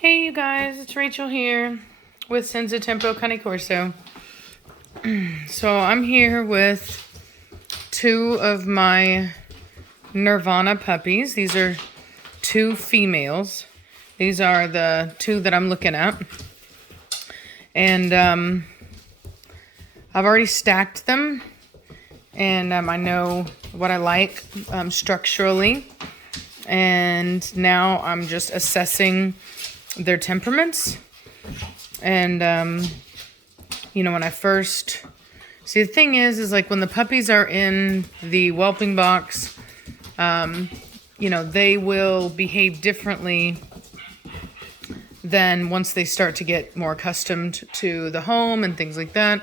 Hey you guys, it's Rachel here with Senza Tempo Cane Corso. So I'm here with two of my Nirvana puppies. These are two females. These are the two that I'm looking at. And I've already stacked them. And I know what I like structurally. And now I'm just assessing their temperaments. And when I first see, the thing is like when the puppies are in the whelping box, they will behave differently than once they start to get more accustomed to the home and things like that.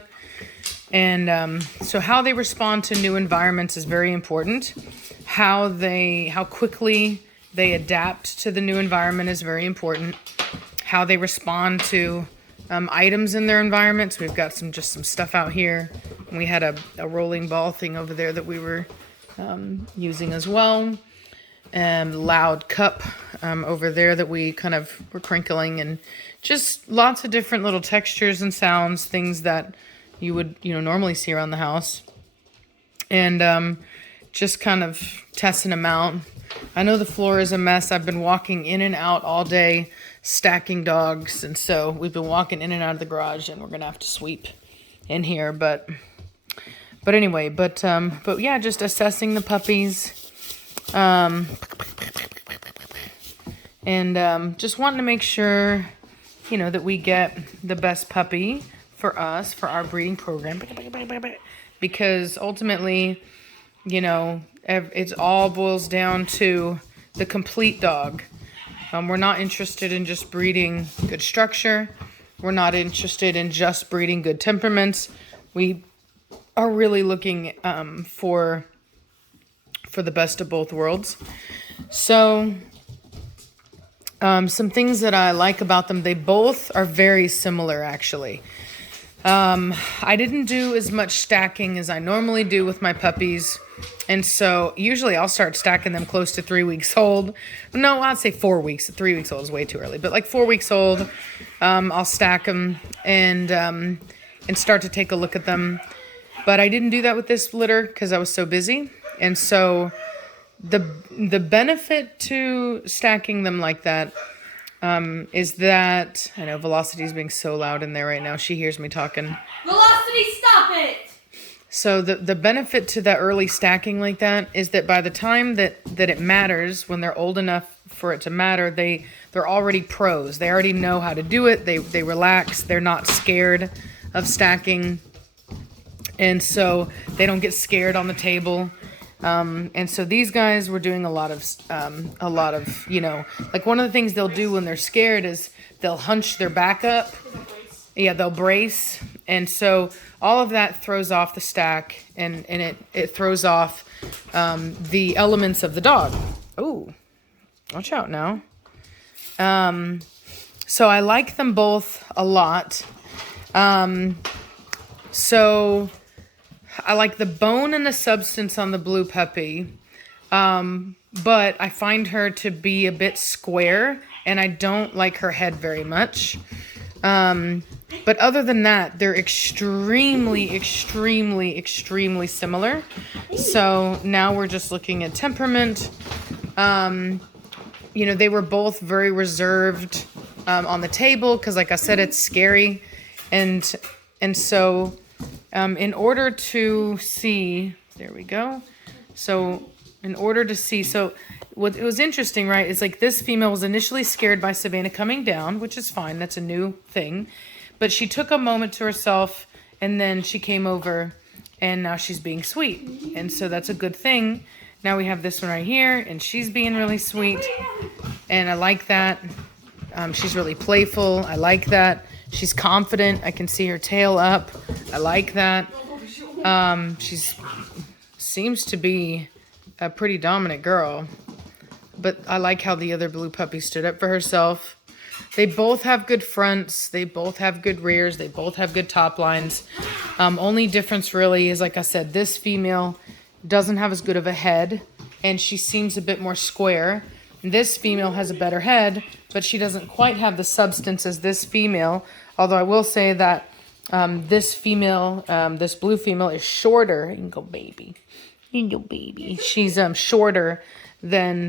And so how they respond to new environments is very important. How quickly they adapt to the new environment is very important. How they respond to items in their environment. So we've got some stuff out here. And we had a rolling ball thing over there that we were using as well. And loud cup over there that we kind of were crinkling, and just lots of different little textures and sounds, things that you would normally see around the house. And just kind of testing them out. I know the floor is a mess. I've been walking in and out all day stacking dogs, and so we've been walking in and out of the garage, and we're gonna have to sweep in here, but anyway, but yeah, just assessing the puppies, and just wanting to make sure that we get the best puppy for us, for our breeding program, because ultimately it all boils down to the complete dog. We're not interested in just breeding good structure. We're not interested in just breeding good temperaments. We are really looking for the best of both worlds. So some things that I like about them, they both are very similar actually. I didn't do as much stacking as I normally do with my puppies. And so usually I'll start stacking them close to 3 weeks old. No, I'd say 4 weeks. 3 weeks old is way too early. But like 4 weeks old, I'll stack them and start to take a look at them. But I didn't do that with this litter because I was so busy. And so the benefit to stacking them like that is that, I know Velocity is being so loud in there right now. She hears me talking. Velocity, stop it! So the benefit to that early stacking like that is that by the time that it matters, when they're old enough for it to matter, they're already pros. They already know how to do it. They relax. They're not scared of stacking. And so they don't get scared on the table. And so these guys were doing a lot of, like one of the things they'll do when they're scared is they'll hunch their back up. Yeah, they'll brace. And so all of that throws off the stack, and it throws off the elements of the dog. Oh, watch out now. So I like them both a lot. So I like the bone and the substance on the blue puppy, but I find her to be a bit square, and I don't like her head very much. But other than that, they're extremely, extremely, extremely similar. So now we're just looking at temperament. They were both very reserved on the table because, like I said, it's scary. And so in order to see, there we go. So in order to see, so what it was interesting, right, is like this female was initially scared by Savannah coming down, which is fine. That's a new thing. But she took a moment to herself, and then she came over, and now she's being sweet. And so that's a good thing. Now we have this one right here, and she's being really sweet. And I like that. She's really playful. I like that. She's confident. I can see her tail up. I like that. She's seems to be a pretty dominant girl. But I like how the other blue puppy stood up for herself. They both have good fronts. They both have good rears. They both have good top lines. Only difference really is, like I said, this female doesn't have as good of a head, and she seems a bit more square. This female has a better head, but she doesn't quite have the substance as this female. Although I will say that this female, this blue female is shorter. You can go baby. You can go baby. She's shorter than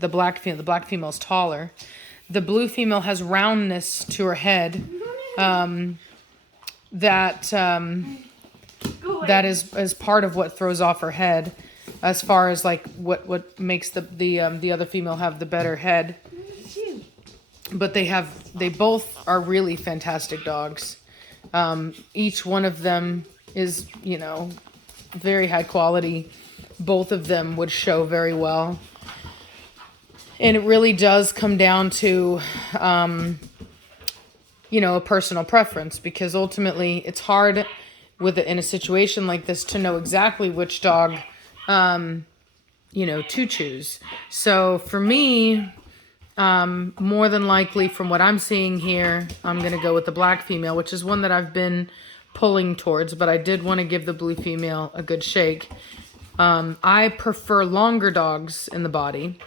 the black female. The black female is taller. The blue female has roundness to her head that is part of what throws off her head, as far as like what makes the other female have the better head. But they both are really fantastic dogs. Each one of them is, you know, very high quality. Both of them would show very well. And it really does come down to, you know, a personal preference, because ultimately it's hard in a situation like this to know exactly which dog, you know, to choose. So for me, more than likely from what I'm seeing here, I'm going to go with the black female, which is one that I've been pulling towards, but I did want to give the blue female a good shake. I prefer longer dogs in the body.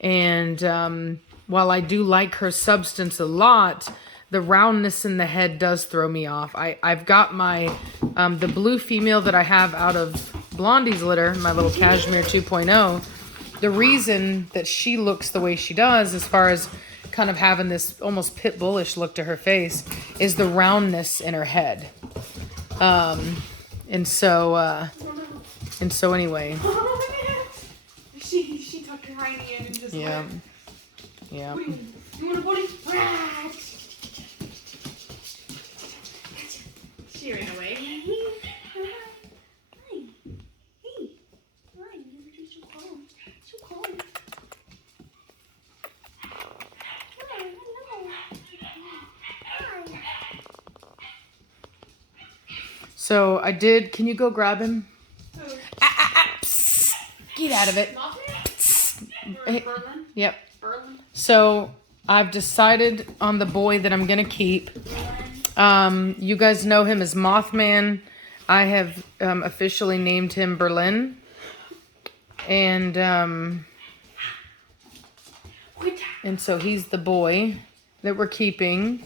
And while I do like her substance a lot, the roundness in the head does throw me off. I've got my, the blue female that I have out of Blondie's litter, my little Cashmere 2.0. The reason that she looks the way she does, as far as kind of having this almost pit bullish look to her face, is the roundness in her head. And so anyway. She tucked her hiney in and just Yeah. Yeah. You want a buddy? She ran away. So I did. Can you go grab him? Psst, get out of it. Berlin? Yep. Berlin? So I've decided on the boy that I'm gonna keep. You guys know him as Mothman. I have officially named him Berlin, and so he's the boy that we're keeping.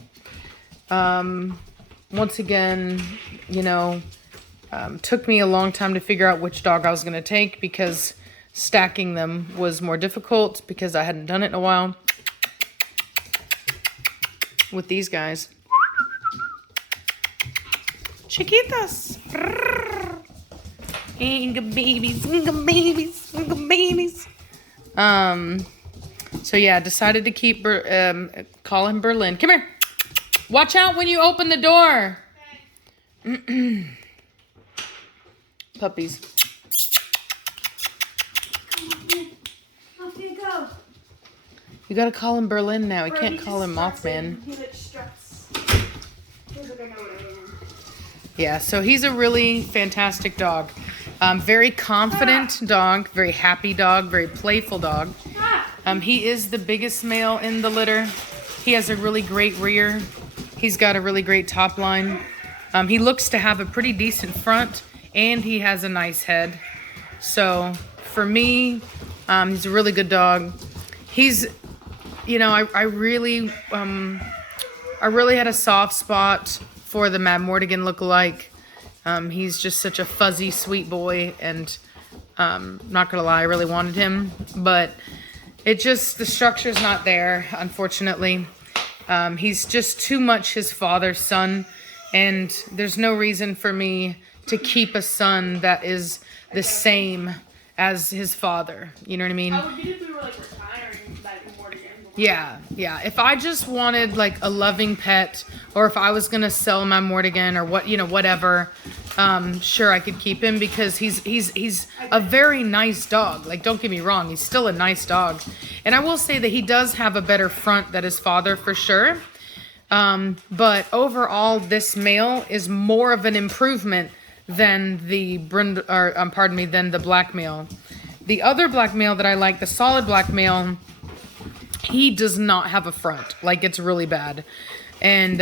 Once again, you know, took me a long time to figure out which dog I was gonna take, because stacking them was more difficult because I hadn't done it in a while with these guys. Chiquitas. Inga babies, inga babies, inga babies. So yeah, decided to keep call him Berlin. Come here. Watch out when you open the door. Okay. Puppies. Off you go. You gotta call him Berlin now. You can't call him Mothman. He like struts. He's like, I know what I am. Yeah, so he's a really fantastic dog. Very confident dog, very happy dog, very playful dog. He is the biggest male in the litter. He has a really great rear. He's got a really great top line. He looks to have a pretty decent front, and he has a nice head. So for me, he's a really good dog. He's, you know, I really had a soft spot for the Mad Mortigan lookalike. He's just such a fuzzy, sweet boy, and not gonna lie, I really wanted him, but it just, the structure's not there, unfortunately. He's just too much his father's son, and there's no reason for me to keep a son that is the same as his father. You know what I mean? I would get if we were like retiring that Mortigan. Yeah. If I just wanted like a loving pet, or if I was gonna sell my Mortigan or what, you know, whatever, sure, I could keep him, because he's a very nice dog. Like, don't get me wrong, he's still a nice dog. And I will say that he does have a better front than his father for sure. But overall, this male is more of an improvement than than the black male. The other black male that I like, the solid black male, he does not have a front. Like, it's really bad. And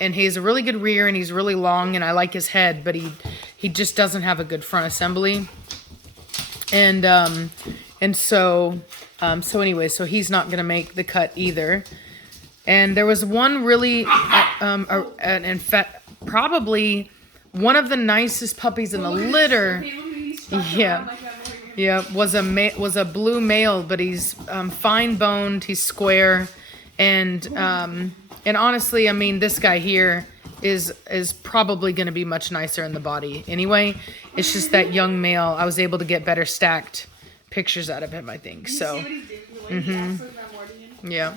he has a really good rear, and he's really long, and I like his head, but he just doesn't have a good front assembly. So anyway, so he's not gonna make the cut either. And there was one really, probably one of the nicest puppies in the litter. Yeah, yeah, was a blue male, but he's fine boned. He's square, and honestly, I mean, this guy here is probably going to be much nicer in the body anyway. It's just that young male. I was able to get better stacked pictures out of him, I think. So, yeah.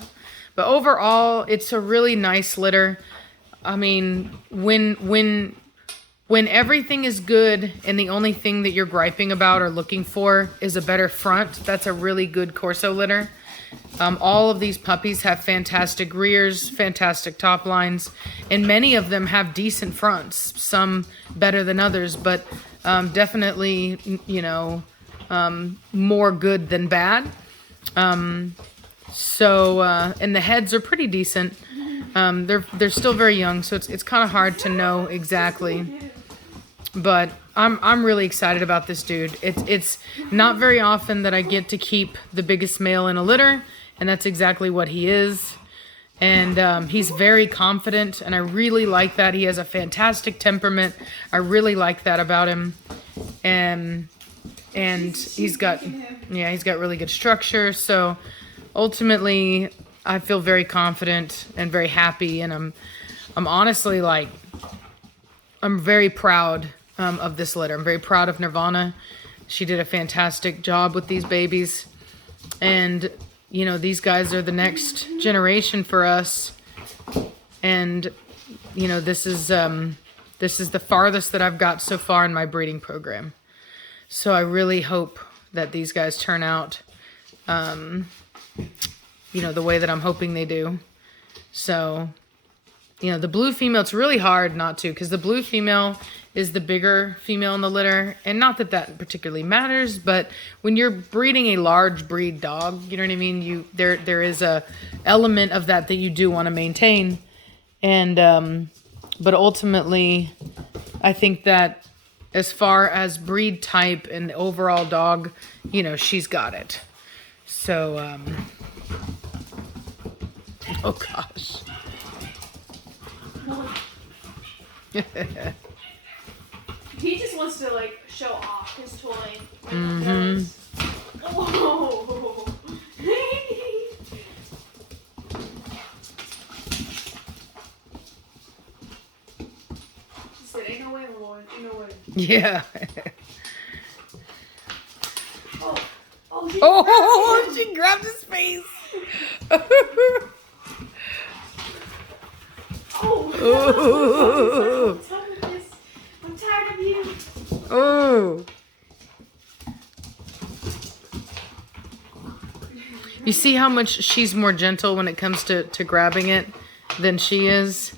But overall, it's a really nice litter. I mean, when everything is good and the only thing that you're griping about or looking for is a better front, that's a really good Corso litter. All of these puppies have fantastic rears, fantastic top lines, and many of them have decent fronts. Some better than others, but definitely, you know, more good than bad. And the heads are pretty decent. They're still very young, so it's kind of hard to know exactly. But I'm really excited about this dude. It's not very often that I get to keep the biggest male in a litter, and that's exactly what he is. And he's very confident, and I really like that. He has a fantastic temperament. I really like that about him. And he's got really good structure. So ultimately, I feel very confident and very happy, and I'm honestly like, I'm very proud of this litter. I'm very proud of Nirvana. She did a fantastic job with these babies, and you know, these guys are the next generation for us. And you know, this is the farthest that I've got so far in my breeding program. So I really hope that these guys turn out, you know, the way that I'm hoping they do. So, you know, the blue female, it's really hard not to, because the blue female is the bigger female in the litter. And not that that particularly matters, but when you're breeding a large breed dog, you know what I mean? There is a element of that you do want to maintain. And, but ultimately, I think that as far as breed type and the overall dog, you know, she's got it. So, oh gosh. He just wants to like show off his toy. Like, whoa. He said, "Ain't no way, Lord. Ain't no way." Yeah. She grabbed his face. I'm tired of you. Oh. You see how much she's more gentle when it comes to grabbing it than she is?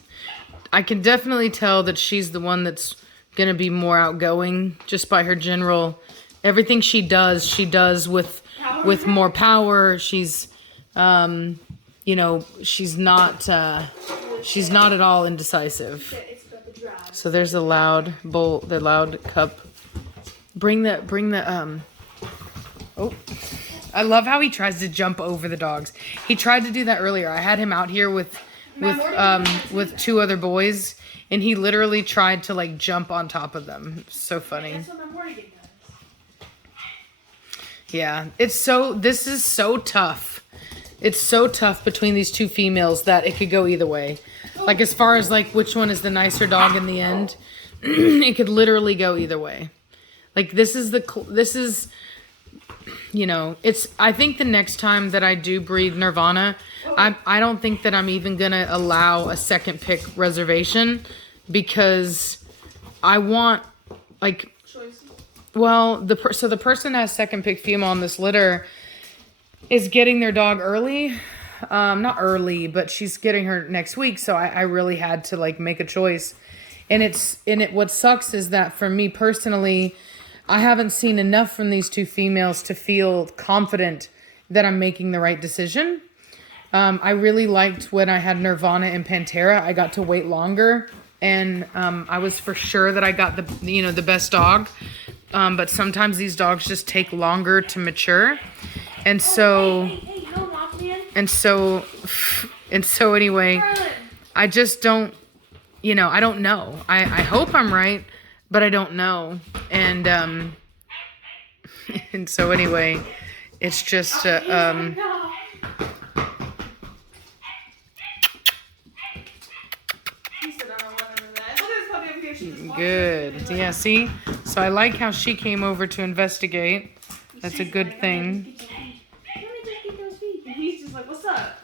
I can definitely tell that she's the one that's going to be more outgoing just by her general... Everything she does with more power. She's, you know, she's not at all indecisive. So there's the loud bowl, the loud cup. Bring the, oh, I love how he tries to jump over the dogs. He tried to do that earlier. I had him out here with two other boys, and he literally tried to like jump on top of them. So funny. That's what my morning does. Yeah, this is so tough. It's so tough between these two females that it could go either way. Like as far as like which one is the nicer dog in the end, it could literally go either way. Like this is, you know, I think the next time that I do breed Nirvana, I don't think that I'm even gonna allow a second pick reservation, because I want like, well, the person that has second pick female in this litter is getting their dog early. Not early, but she's getting her next week. So I really had to like make a choice. And what sucks is that for me personally, I haven't seen enough from these two females to feel confident that I'm making the right decision. I really liked when I had Nirvana and Pantera. I got to wait longer, and I was for sure that I got the best dog. But sometimes these dogs just take longer to mature. And so, And so anyway, Merlin. I just don't, I don't know. I hope I'm right, but I don't know. And and so anyway, it's just No. He said, I don't know what I'm that. Look at this puppy over here. She just walked good. up to me, Yeah, see? So I like how she came over to investigate. That's a good thing. Let me just get those feet. And he's just like, what's up?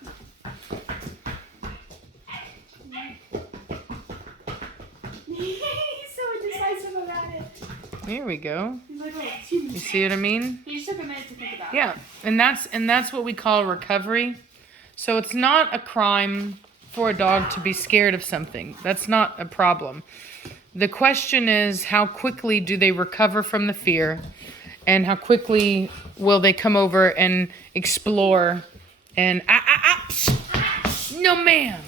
He's so indecisive about it. There we go. He's like, oh, excuse me. You see what I mean? He just took a minute to think about it. Yeah, and that's what we call recovery. So it's not a crime for a dog to be scared of something. That's not a problem. The question is, how quickly do they recover from the fear, and how quickly will they come over and explore and no ma'am,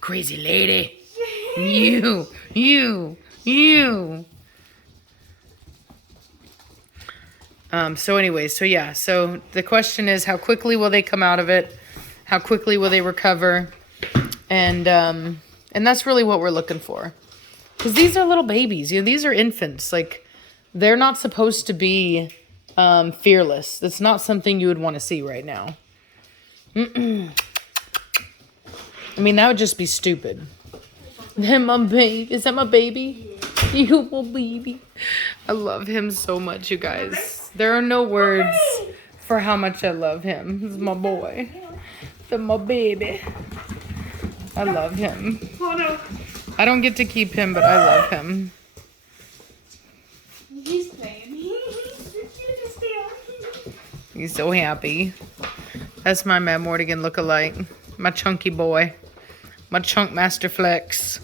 crazy lady, you. So anyway, so the question is, how quickly will they come out of it? How quickly will they recover? And that's really what we're looking for. Because these are little babies, these are infants. Like, they're not supposed to be fearless. That's not something you would want to see right now. I mean, that would just be stupid. My baby, is that my baby? You, my baby. I love him so much, you guys. There are no words for how much I love him. He's my boy. He's my baby. I love him. Oh no. I don't get to keep him, but I love him. He's playing. He's the cutest still. He's so happy. That's my Matt Mortigan lookalike. My chunky boy. My chunk master flex.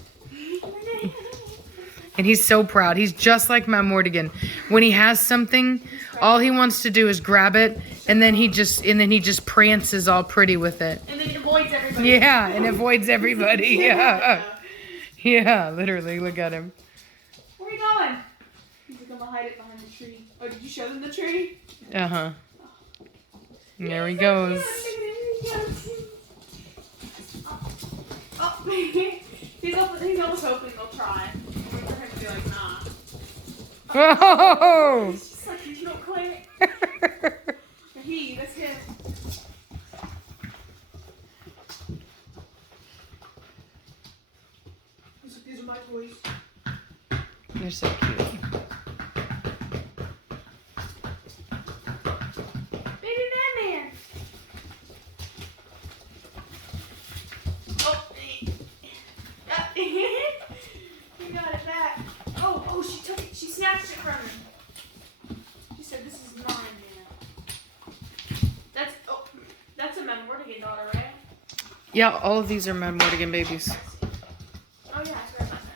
And he's so proud. He's just like Matt Mortigan. When he has something, all he wants to do is grab it, and then he just prances all pretty with it. And then he avoids everybody. Yeah, and avoids everybody. Yeah. Yeah, literally. Look at him. Where are you going? He's like, I'm gonna hide it behind the tree. Oh, did you show them the tree? Uh-huh. There he goes. Oh, he's almost hoping they'll try. For him to be like, nah. Whoa! It's just like, you don't quit. That's him. These are my toys. You're so cute. Baby Batman. Oh, you got it back. Oh, she took it. She snatched it from him. She said, "This is mine now." That's a Memortigan daughter, right? Yeah, all of these are Matt Mortigan babies. Oh yeah, I forgot about that.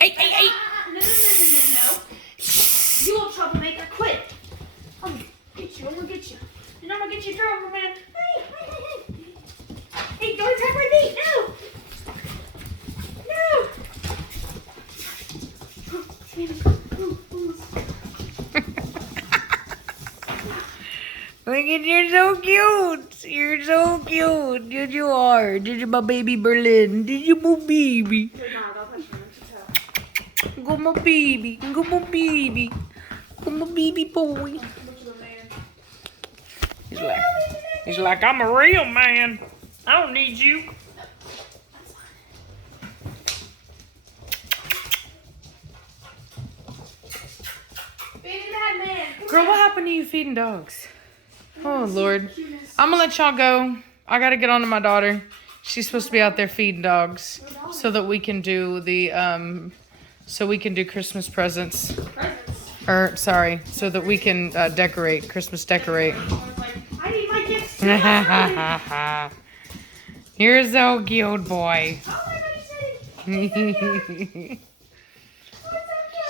Hey! No. You little troublemaker, quit. I'm gonna get you. And I'm gonna get you through, man. Hey, don't attack my feet. No. Look at, you're so cute. You're so cute. Did you are? Did you, my baby Berlin? Did you, my baby? You're not. I'll touch you. It's a Go, my baby. Go, my baby. Go, my baby boy. He's like, I'm a real man. I don't need you. Baby Batman. Girl, what happened to you feeding dogs? Oh, Lord. I'm going to let y'all go. I got to get on to my daughter. She's supposed to be out there feeding dogs so that we can do the, Christmas presents. So that we can Christmas decorate. I need my gifts too. You're so cute, boy.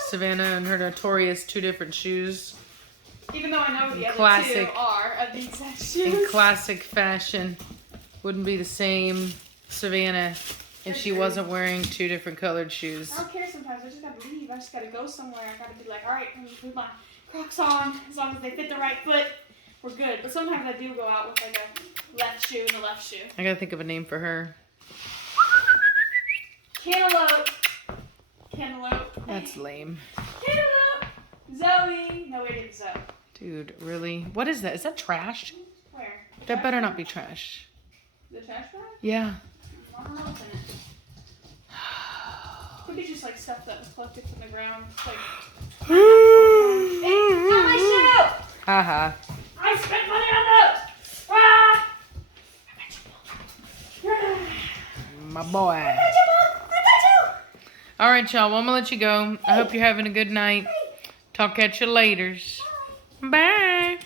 Savannah and her notorious 2 different shoes. Even though I know the other Classic. 2 are of the exact shoes. In classic fashion. Wouldn't be the same Savannah if she wasn't wearing 2 different colored shoes. I don't care sometimes. sometimes I just gotta leave. I just gotta go somewhere. I gotta be like, all right, let me put my Crocs on. As long as they fit the right foot, we're good. But sometimes I do go out with like a left shoe and a left shoe. I gotta think of a name for her. Cantaloupe. Cantaloupe. That's lame. Cantaloupe. Zoe. No, wait, it's Zoe. Dude, really? What is that? Is that trash? Where? That better not be trash. The trash bag? Yeah. I don't know what's in it. Could be just like stuff that was collected from the ground. Like, hey, not my shoe! Haha. I spent money on those! Ah! I got you. My boy. I got you! All right, y'all. Well, I'm gonna let you go. I hope you're having a good night. Talk at you later. Bye.